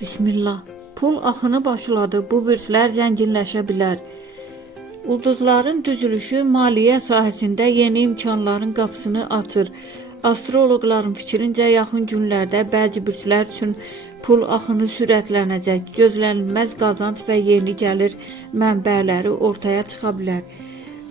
Bismillah. Pul axını başladı. Bu bürslər zənginləşə bilər. Ulduzların düzülüşü maliyyə sahəsində yeni imkanların qapısını açır. Astroloqların fikrincə yaxın günlərdə bəzi bürslər üçün pul axını sürətlənəcək. Gözlənilməz qazanc və yeni gəlir mənbələri ortaya çıxa bilər.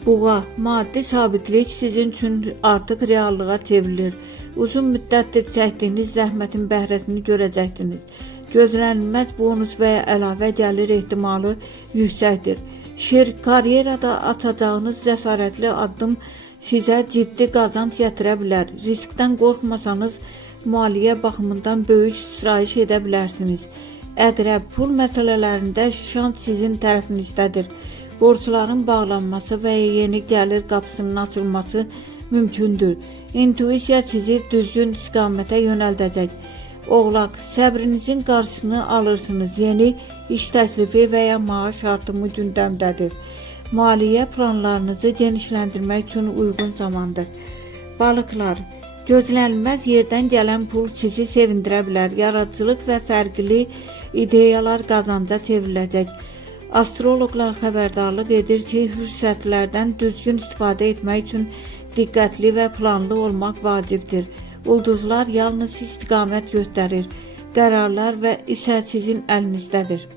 Buğa, maddi sabitlik sizin üçün artıq reallığa çevrilir. Uzun müddətdir çəkdiyiniz zəhmətin bəhrəsini görəcəksiniz. Gözlənilməz bonus və ya əlavə gəlir ehtimalı yüksəkdir. Karyerada atacağınız cəsarətli addım sizə ciddi qazanc gətirə bilər. Riskdən qorxmasanız maliyyə baxımından böyük sıçrayış edə bilərsiniz. Əqrəb, pul məsələlərində şans sizin tərəfinizdədir. Borcların bağlanması və ya yeni gəlir qapısının açılması mümkündür. İntuisiya sizi düzgün istiqamətə yönəldəcək. Oğlaq, səbrinizin qarşısını alırsınız. Yeni iş təklifi və ya maaş artımı gündəmdədir. Maliyyə planlarınızı genişləndirmək üçün uyğun zamandır. Balıqlar, gözlənilməz yerdən gələn pul sizi sevindirə bilər. Yaradıcılıq və fərqli ideyalar qazanca çevriləcək. Astroloqlar xəbərdarlıq edir ki, fürsətlərdən düzgün istifadə etmək üçün diqqətli və planlı olmaq vacibdir. Ulduzlar yalnız istiqamət göstərir. Qərarlar və isə sizin əlinizdədir.